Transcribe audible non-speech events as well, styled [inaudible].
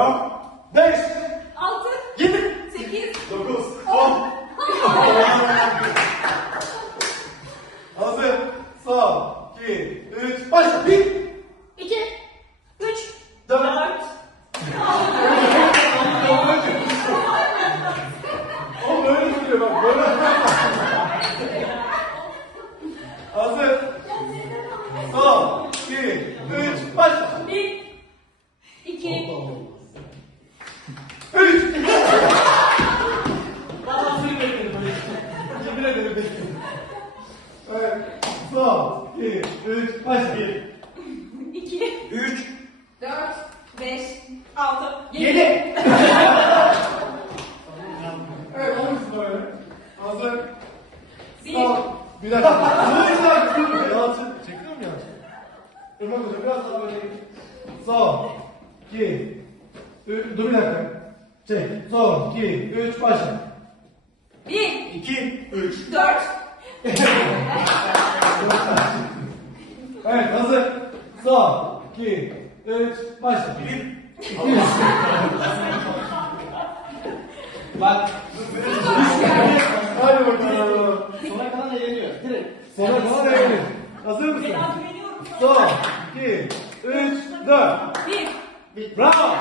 Devam. Beş. Altı. Yedi. Sekiz. Dokuz. On. [laughs] Hazır. Son. iki, üç. Başla. Bir. İki. Üç. Dört. [laughs] Oğlum böyle duruyor bak. Böyle. Hazır. Son. iki, üç. Başla. Bir. İki. Son. iki, üç. Başla. Bir. İki. Üç. Dört. Beş. Altı. Yedi. evet olmuşsun böyle. Hazır. Bir. Son. Bir dakika. Dur bir dakika. Dur. Yalçın. Çekiyor mu Yalçın? Irmak Hoca biraz daha böyle. Son. İki. Üç. Dur bir dakika. Çek. Son. iki, Üç. Başla. Bir. İki. Üç. Dört. Evet hazır. Son. iki, Üç. Başla. Bak Hadi bakalım. sona kadar eğleniyor. Direkt. Sonra bana eğlenir. Hazır mısın? Son. iki, Üç. Dört. Bir. Bravo.